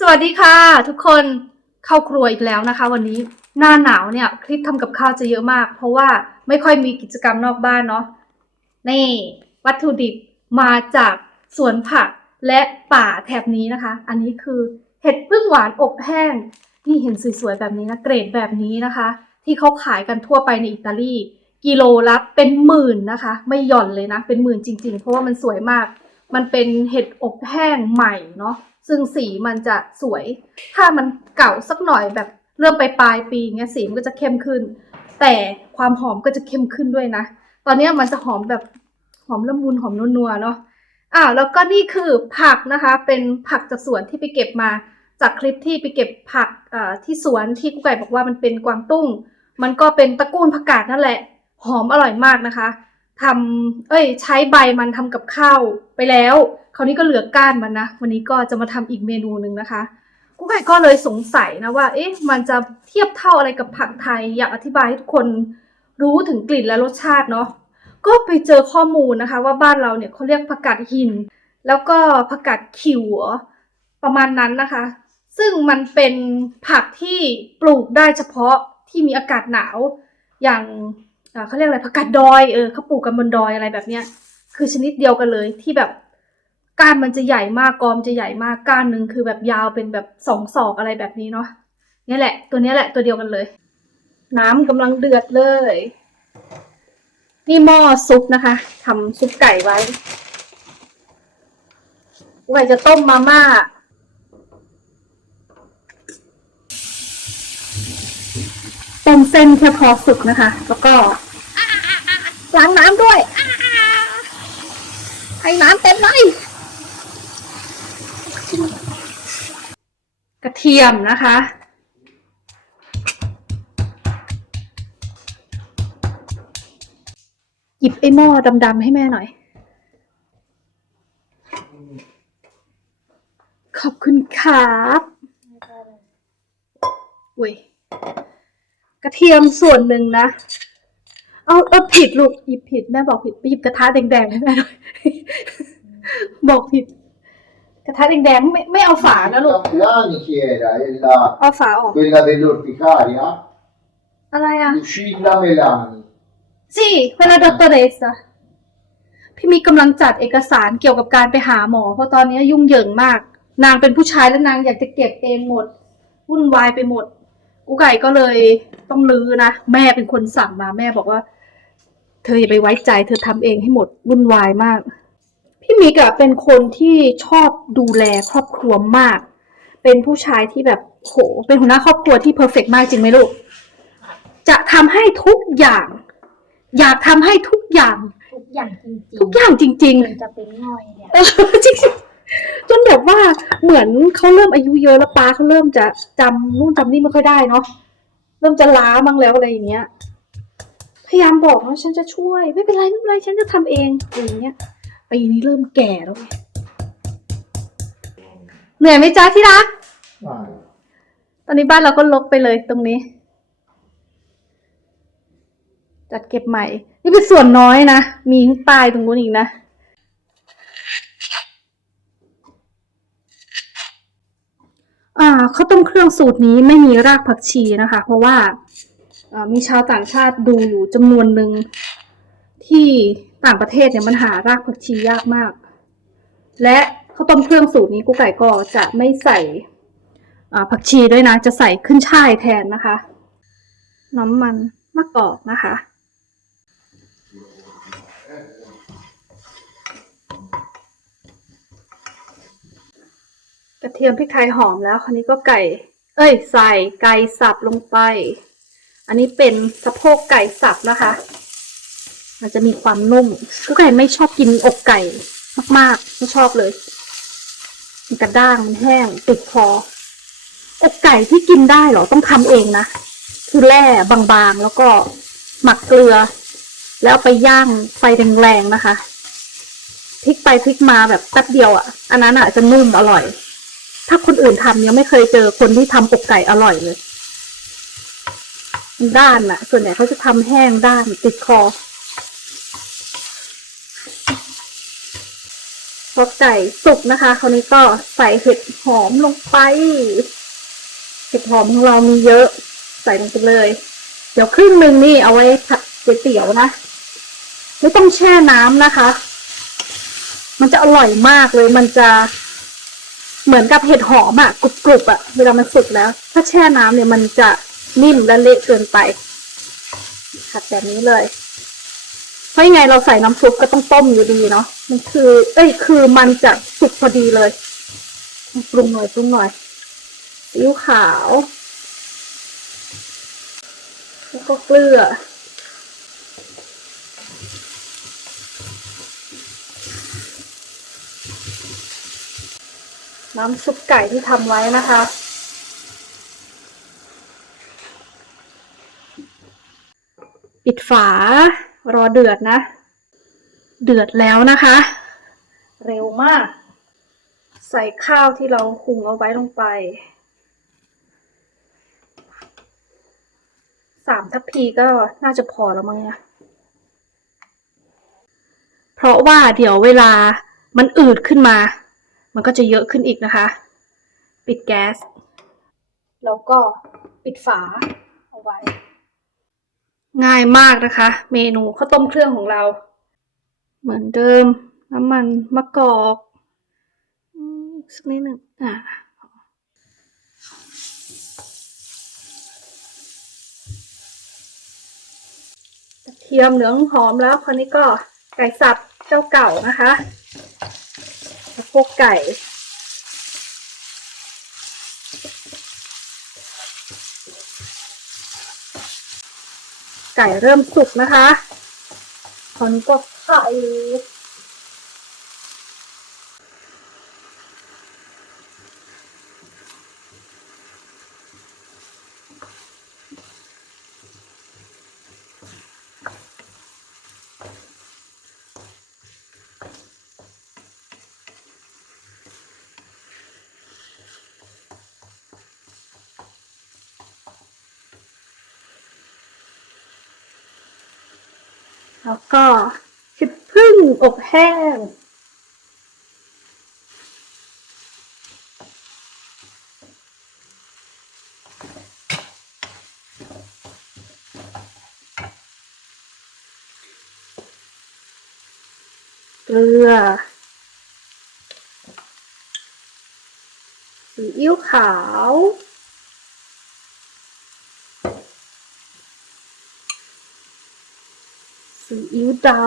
สวัสดีค่ะ ทุกคนเข้าครัวอีกแล้วนะคะ วันนี้หน้าหนาวเนี่ยคลิปทำกับข้าวจะเยอะมาก เพราะว่าไม่ค่อยมีกิจกรรมนอกบ้านเนาะนี่วัตถุดิบมาจากสวนผักและป่าแถบนี้นะคะ อันนี้คือเห็ดพึ่งหวานอบแห้งนี่เห็นสวยๆแบบนี้นะเกรดแบบนี้นะคะ ที่เขาขายกันทั่วไปในอิตาลีกิโลละเป็นหมื่นนะคะ ไม่หย่อนเลยนะ เป็นหมื่นจริง ๆ เพราะว่ามันสวยมาก มันเป็นเห็ดอบแห้งใหม่เนาะ ซึ่งสีมันจะสวย ถ้ามันเก่าสักหน่อยแบบเริ่มไปปลายปีเงี้ยสีมันก็จะเข้มขึ้น แต่ความหอมก็จะเข้มขึ้นด้วยนะ ตอนนี้มันจะหอมแบบหอมละมุนหอมนัวๆเนาะอ่าแล้วก็นี่คือผักนะคะ เป็นผักจากสวนที่ไปเก็บมาจากคลิปที่ไปเก็บผักอ่าที่สวนที่กุ๊กไก่บอกว่ามันเป็นกวางตุ้ง มันก็เป็นตระกูลผักกาดนั่นแหละ หอมอร่อยมากนะคะ ทำเอ้ย ใช้ใบมันทำกับข้าวไปแล้ว คราวนี้ก็เหลือก้านมันนะ วันนี้ก็จะมาทำอีกเมนูหนึ่งนะคะกุ๊กไก่ก็เลยสงสัยนะว่า เอ๊ะ มันจะเทียบเท่าอะไรกับผักไทย อยากอธิบายให้ทุกคนรู้ถึงกลิ่นและรสชาติเนาะ ก็ไปเจอข้อมูลนะคะ ว่าบ้านเราเนี่ยเขาเรียกผักกาดหิน แล้วก็ผักกาดขิวประมาณนั้นนะคะ ซึ่งมันเป็นผักที่ปลูกได้เฉพาะที่มีอากาศหนาว อย่าง เขาเรียกอะไรผักกาดดอยเออเขาปลูกกันบนดอยอะไรแบบเนี้ย คือชนิดเดียวกันเลยที่แบบก้านมันจะใหญ่มากกอมจะใหญ่มากก้านหนึ่งคือแบบยาวเป็นแบบสองศอกอะไรแบบนี้เนาะนี่แหละ ตัวนี้แหละตัวเดียวกันเลย น้ำกำลังเดือดเลย นี่หม้อซุปนะคะทำซุปไก่ไว้ไว้จะต้มมาม่าต้มเส้นแค่พอสุกนะคะ แล้วก็ ล้างน้ำด้วย ให้น้ำเต็มเลยกระเทียมนะคะ หยิบไอ้หม้อดำๆให้แม่หน่อย ขอบคุณครับอุ้ยกระเทียมส่วนหนึ่งนะ เอาเอาผิดลูกหยิบผิดแม่บอกผิดไปหยิบกระทะแดงๆให้แม่หน่อยบอกผิด กระทะแดงๆไม่ไม่เอาฝานะลูก Milani chi era? È la, เอาฝาออก quella dell'orticaria? อะไรอะ Lucilla Melani. จีเวลาดรเรสอะพี่มีกำลังจัดเอกสารเกี่ยวกับการไปหาหมอ เพราะตอนนี้ยุ่งเหยิงมาก นางเป็นผู้ชายแล้วนางอยากจะเก็บเองหมด วุ่นวายไปหมด กูไก่ก็เลยต้องลื้อนะ แม่เป็นคนสั่งมาแม่บอกว่า เธออย่าไปไว้ใจ เธอทำเองให้หมดวุ่นวายมาก พี่มิกอะเป็นคนที่ชอบดูแลครอบครัวมาก เป็นผู้ชายที่แบบโห เป็นหัวหน้าครอบครัวที่เพอร์เฟกมากจริงไหมลูก จะทำให้ทุกอย่าง อยากทำให้ทุกอย่าง ทุกอย่างจริงๆทุกอย่างจริงมันจะเป็นง่อยเนี่ยๆเออจริงๆจนแบบว่าเหมือนเขาเริ่มอายุเยอะแล้วป้าเขาเริ่มจะจำนู่นจำนี่ไม่ค่อยได้เนาะเริ่มจะล้าบ้างแล้วอะไรอย่างเงี้ยพ ยายามบอกว่าฉันจะช่วย ไม่เป็นไรไม่เป็นไรฉันจะทำเองอย่างเงี้ยปีนี้เริ่มแก่แล้วเหนื่อยไหมจ๊ะที่รักตอนนี้บ้านเราก็ลกไปเลยตรงนี้ จัดเก็บใหม่ นี่เป็นส่วนน้อยนะ มีข้างใต้ตรงนู้นอีกนะอ่าข้าวต้มเครื่องสูตรนี้ไม่มีรากผักชีนะคะ เพราะว่า มีชาวต่างชาติดูอยู่จำนวนหนึ่งที่ต่างประเทศเนี่ยมันหารากผักชียากมาก และข้าวต้มเครื่องสูตรนี้กุ๊กไก่ก็จะไม่ใส่ผักชีด้วยนะ จะใส่ขึ้นช่ายแทนนะคะ น้ำมันมะกอกนะคะ กระเทียมพริกไทยหอมแล้ว คราวนี้ก็ไก่ เอ้ย ใส่ไก่สับลงไป อันนี้เป็นสะโพกไก่สับนะคะ มันจะมีความนุ่มกุ๊กไก่ไม่ชอบกินอกไก่มากๆ ไม่ชอบเลย มันกระด้างมันแห้งติดคอ อกไก่ที่กินได้เหรอต้องทำเองนะ คือแร่บางๆ แล้วก็หมักเกลือ แล้วไปย่างไฟแรงๆนะคะพลิกไปพลิกมาแบบแป๊บเดียวอะ อันนั้นอะจะนุ่มอร่อย ถ้าคนอื่นทำยังไม่เคยเจอคนที่ทำอกไก่อร่อยเลย ด้านอะส่วนใหญ่เขาจะทำแห้งด้านติดคอพอไก่สุกนะคะ คราวนี้ก็ใส่เห็ดหอมลงไป เห็ดหอมของเรามีเยอะ ใส่ลงไปเลย เดี๋ยวครึ่งหนึ่งนี่เอาไว้ผัดก๋วยเตี๋ยวนะ ไม่ต้องแช่น้ำนะคะ มันจะอร่อยมากเลย มันจะเหมือนกับเห็ดหอมอะกรุบๆอะเวลามันสุกแล้ว ถ้าแช่น้ำเนี่ยมันจะ นิ่มและเละเกินไปผัดแบบนี้เลยเพราะยังไงเราใส่น้ำซุปก็ต้องต้มอยู่ดีเนาะมันคือ เอ้ยคือมันจะสุกพอดีเลยปรุงหน่อยปรุงหน่อยซีอิ๊วขาวแล้วก็เกลือน้ำซุปไก่ที่ทำไว้นะคะ ดฝารอเดือดนะ เดือดแล้วนะคะ เร็วมาก ใส่ข้าวที่เราหุงเอาไว้ลงไปสามทัพพีก็น่าจะพอแล้วมั้งเนี่ยเพราะว่าเดี๋ยวเวลามันอืดขึ้นมา มันก็จะเยอะขึ้นอีกนะคะ ปิดแก๊ส แล้วก็ปิดฝาเอาไว้ ง่ายมากนะคะ เมนูข้าวต้มเครื่องของเรา เหมือนเดิม น้ำมันมะกอกสักนิดหนึ่งอะกระเทียมเหลืองหอมแล้วคราวนี้ก็ไก่สับเจ้าเก่านะคะสะโพกไก่ ไก่เริ่มสุกนะคะ ตอนนี้ก็ไข่ แล้วก็ชิพึ่งอบแห้ง เกลือซีอิ๊วขาว ซีอิ๊วดำ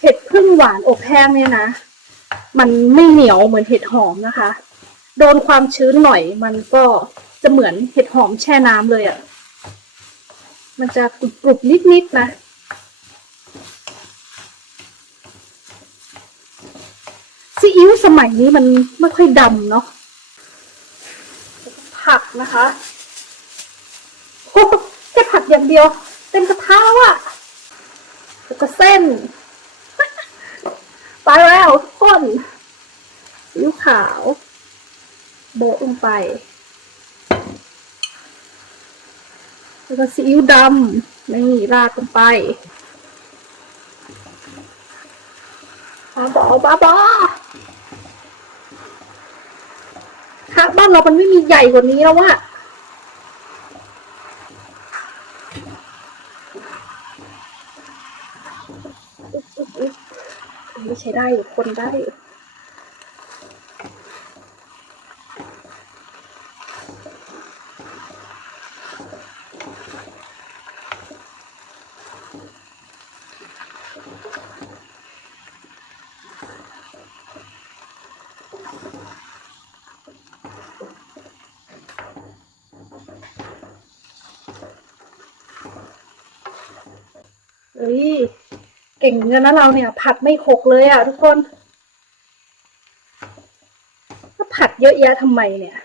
เห็ดพึ่งหวานอบแห้งเนี่ยนะ มันไม่เหนียวเหมือนเห็ดหอมนะคะ โดนความชื้นหน่อยมันก็จะเหมือนเห็ดหอมแช่น้ำเลยอะ่ะ มันจะกรุบๆนิดๆนะ ซีอิ๊วสมัยนี้มันไม่ค่อยดำเนาะผักนะคะโอ้แค่ผัดอย่างเดียว เต็มกระทะว่ะแล้วก็เส้นไปแล้วทุกคนซีอิ๊วขาว โบะลงไป แล้วก็ซีอิ๊วดำนี่ราดลงไปบาบอบาบอะบ้านเรามันไม่มีใหญ่กว่านี้แล้วว่าไม่ใช้ได้หรือคนได้ เฮ้ยเก่งเงินนะเราเนี่ย ผัดไม่หกเลยอะทุกคนก็ผัดเยอะแยะทำไมเนี่ย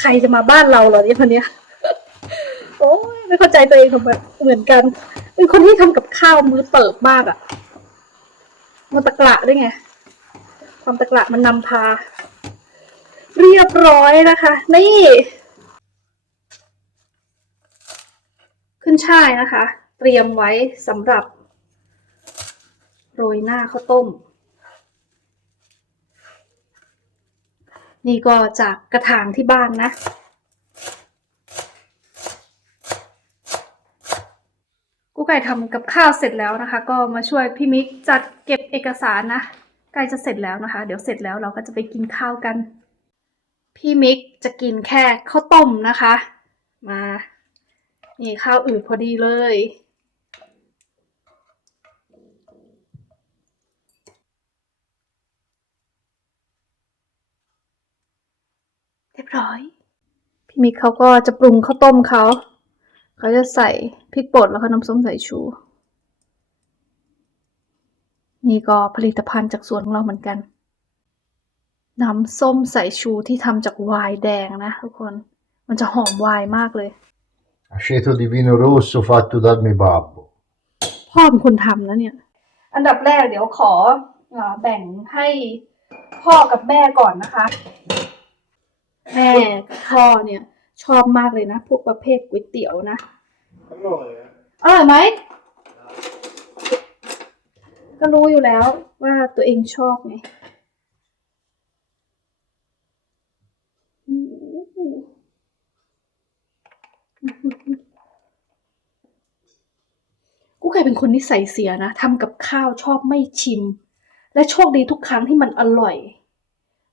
ใครจะมาบ้านเราเหรอเนี่ยคนเนี้ยโอ้ยไม่เข้าใจตัวเองทำไมเหมือนกันเป็นคนที่ทำกับข้าวมือเติบมากอะมันตะกละด้วยไง ความตะกละมันนำพา เรียบร้อยนะคะ นี่ ขึ้น ช่ายนะคะ เตรียมไว้สำหรับ โรยหน้าข้าวต้ม นี่ก็จากกระถางที่บ้านนะกูไก่ทำกับข้าวเสร็จแล้วนะคะ ก็มาช่วยพี่มิกจัดเก็บเอกสารนะใกล้จะเสร็จแล้วนะคะ เดี๋ยวเสร็จแล้วเราก็จะไปกินข้าวกัน พี่มิกจะกินแค่ข้าวต้มนะคะ มา นี่ข้าวอืดพอดีเลย เรียบร้อย พี่มิกเขาก็จะปรุงข้าวต้มเขา เขาจะใส่พริกป่นแล้วก็น้ำส้มสายชู นี่ก็ผลิตภัณฑ์จากสวนของเราเหมือนกัน น้ำส้มสายชูที่ทำจากไวน์แดงนะทุกคน มันจะหอมไวน์มากเลย Aceto di vino rosso fatto dal mio babbo. พ่อเป็นคนทำนะเนี่ย อันดับแรกเดี๋ยวขออาแบ่งให้พ่อกับแม่ก่อนนะคะ แม่กับพ่อเนี่ย ชอบมากเลยนะ พวกประเภทก๋วยเตี๋ยวนะอร่อยไหม ก็รู้อยู่แล้วว่าตัวเองชอบไงอืม กูกลายเป็นคนนิสัยเสียนะทำกับข้าวชอบไม่ชิม และโชคดีทุกครั้งที่มันอร่อย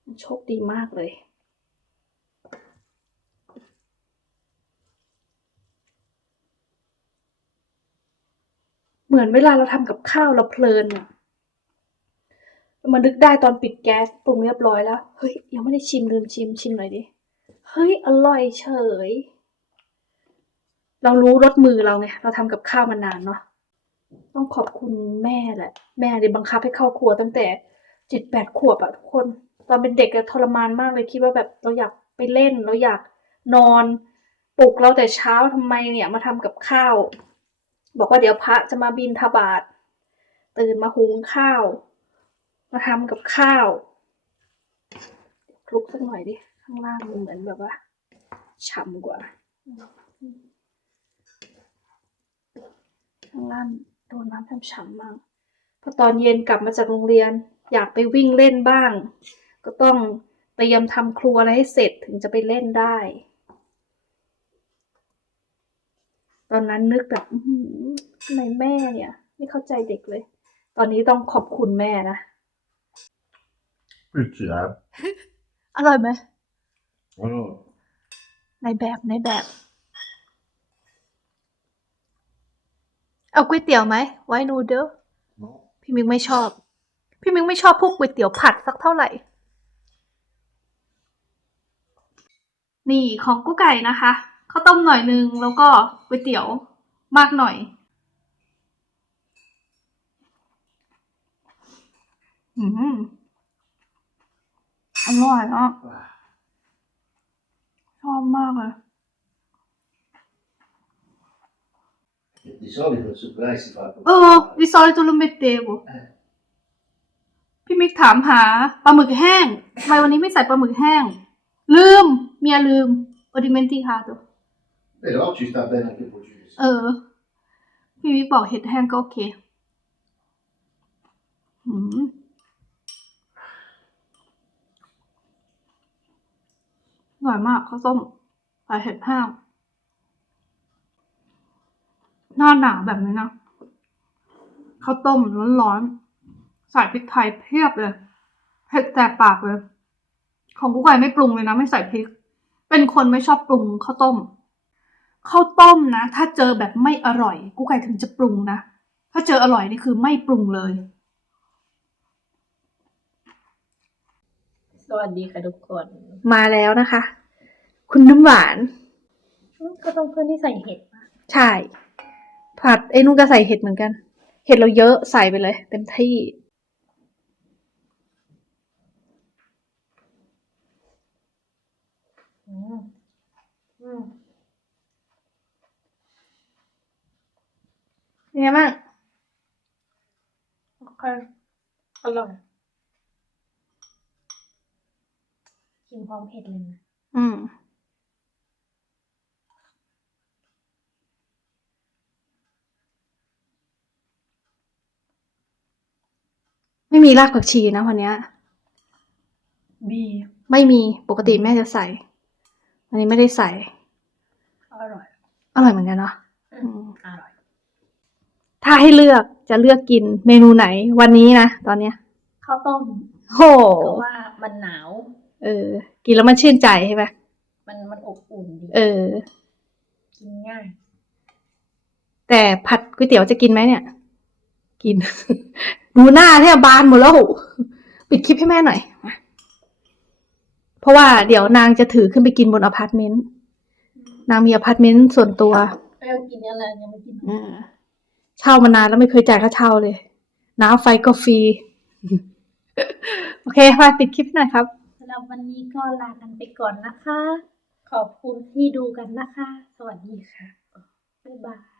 มันโชคดีมากเลยเหมือนเวลาเราทำกับข้าวเราเพลินอะมันนึกได้ตอนปิดแก๊สปรุงเรียบร้อยแล้ว เฮ้ย ยังไม่ได้ชิมลืมชิมชิมหน่อยดิ เฮ้ย อร่อยเฉย เรารู้รสมือเราไง เราทำกับข้าวมานานเนาะ ต้องขอบคุณแม่แหละ แม่เนี่ยบังคับให้เข้าครัวตั้งแต่เจ็ดแปดขวบอะทุกคน ตอนเป็นเด็กอะทรมานมากเลยคิดว่าแบบเราอยากไปเล่น เราอยากนอนปลุกเราแต่เช้าทำไมเนี่ยมาทำกับข้าว บอกว่าเดี๋ยวพระจะมาบินทบาทตื่นมาหุงข้าว มาทำกับข้าวลุกสักหน่อยดิ ข้างล่างมันเหมือนแบบว่าฉ่ำกว่า ข้างล่างโดนน้ำฉ่ำๆมากพอตอนเย็นกลับมาจากโรงเรียน อยากไปวิ่งเล่นบ้าง ก็ต้องเตรียมทำครัวอะไรให้เสร็จถึงจะไปเล่นได้ ตอนนั้นนึกแบบอื้อหือทำไมแม่เนี่ย ไม่เข้าใจเด็กเลย ตอนนี้ต้องขอบคุณแม่นะ Pizza, eh? อร่อยไหม Allora, ในแบบในแบบ เอาก๋วยเตี๋ยวไหมไว้นูเดล no. พี่มิกไม่ชอบ พี่มิกไม่ชอบพวกก๋วยเตี๋ยวผัดสักเท่าไหร่ นี่ของกู้ไก่นะคะข้าวต้มหน่อยนึงแล้วก็ก๋วยเตี๋ยวมากหน่อย อืมอร่อยอะ ชอบมากเลย Di solito il supply si fa con เออดิซอลิโตโลเมเตโบพี่มิกถามหาปลาหมึกแห้งทำไมวันนี้ไม่ใส่ปลาหมึกแห้ง ลืม เมียลืมโอดิเมนติคาตัว Però ci sta bene anche Poggiusi. เออ พี่มิกบอกเห็ดแห้งก็โอเคหืม อร่อยมากข้าวต้มใส่เห็ดแห้งห น้าหนาวแบบนี้นะข้าวต้มร้อนๆใส่พริกไทยเพียบเลยเผ็ดแสบปากเลย ของกุ๊กไก่ไม่ปรุงเลยนะ ไม่ใส่พริก เป็นคนไม่ชอบปรุงข้าวต้มข้าวต้มนะ ถ้าเจอแบบไม่อร่อยกุ๊กไก่ถึงจะปรุงนะถ้าเจออร่อยนี่คือไม่ปรุงเลย สวัสดีค่ะทุกคนมาแล้วนะคะ คุณน้ำหวาน ก็ต้องเพื่อนที่ใส่เห็ดมาใช่ ผัดไอ้นุ่นก็ใส่เห็ดเหมือนกัน เห็ดเราเยอะใส่ไปเลย เต็มที่ อืมอืมเป็นไงบ้างโอเคอร่อยกินพร้อมเผ็ดเลยนะ อืม ไม่มีรากผักชีนะวันเนี้ยบีไม่มีปกติแม่จะใส่ อันนี้ไม่ได้ใส่ อร่อยอร่อยเหมือนกันเนาะอือืมมอร่อย ถ้าให้เลือกจะเลือกกินเมนูไหนวันนี้นะตอนเนี้ยข้าวต้มโห เพราะว่ามันหนาว เออ กินแล้วมันชื่นใจใช่ไหมมันมันอบอุ่นดีเออ กินง่าย แต่ผัดก๋วยเตี๋ยวจะกินไหมเนี่ย กิน ดูหน้าแทบบานหมดแล้ว ปิดคลิปให้แม่หน่อย เพราะว่าเดี๋ยวนางจะถือขึ้นไปกินบนอพาร์ตเมนต์ นางมีอพาร์ตเมนต์ส่วนตัวไม่ต้องกินอะไรยังไม่กินเช่ามานานแล้วไม่เคยจ่ายค่าเช่าเลย น้ำไฟก็ฟรี โอเคมาปิดคลิปหน่อยครับสำหรับวันนี้ก็ลากันไปก่อนนะคะ ขอบคุณที่ดูกันนะคะ สวัสดีค่ะ